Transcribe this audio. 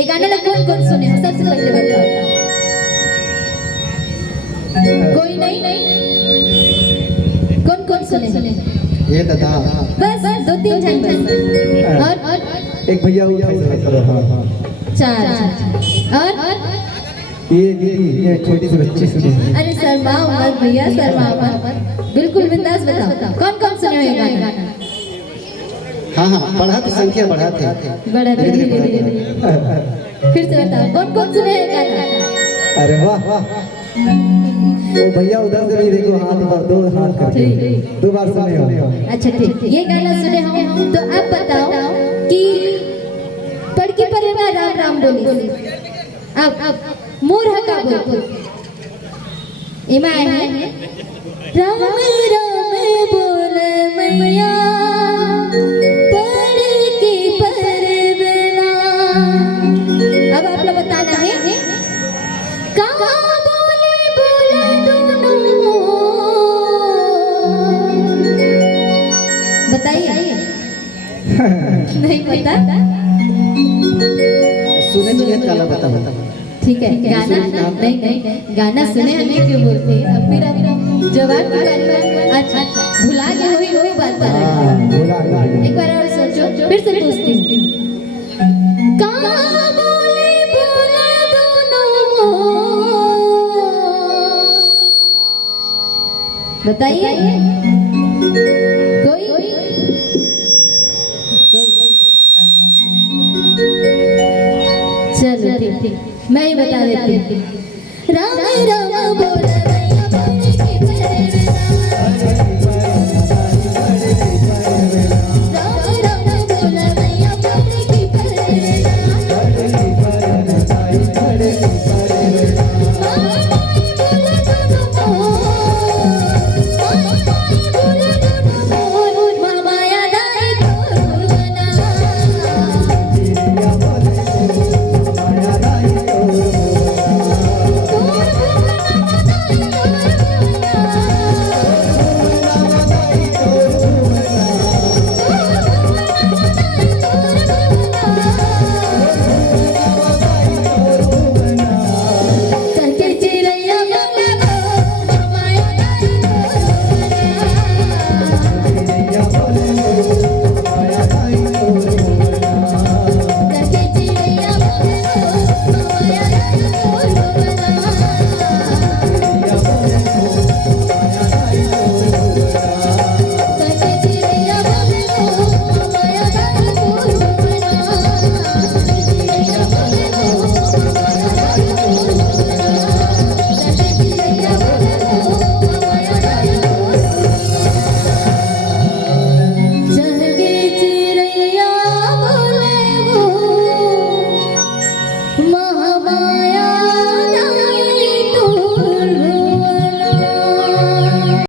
ये गाना लोग कौन कौन सुने हो सबसे पहले बताओ। कोई नहीं कौन कौन सुने ये दादा बस 2-3 जन बस और एक भैया उठाई करो। हाँ 4 और ये दीदी ये छोटी सी बच्ची सुनी। अरे शर्माओ मत भैया शर्माओ मत बिल्कुल बिंदास बताओ कौन कौन सुने हो ये गाना। हाँ हाँ बढ़ाते संख्या बढ़ाते बड़ा धीरे धीरे फिर से बताओ कौन कौन सुने ये गाना। अरे वाह वाह वो भैया उधर से भी देखो हाथ पर 2 हाथ करके 2 बार सुने हो। अच्छा ठीक ये गाना सुने हो तो अब बताओ कि पढ़की पर ना राम राम बोली अब मोर हका बोल इमा है राम राम बोल मैया पढ़की पर बिना। अब आप लोग बताना है कहाँ बोले बोला दोनों बताइए नहीं पता सुने चाहिए काला बता बता। ठीक है गाना नहीं गाना सुने हमें क्यों बोलते हैं अब फिर जवाब की बारी में अच्छा भुला के हुई बात पर एक बार और सोचो फिर से पूछती हूँ कहाँ बोले बोला दोनों बताइए कोई चलो ठीक मैं ही बता देती हूँ राम राम बोल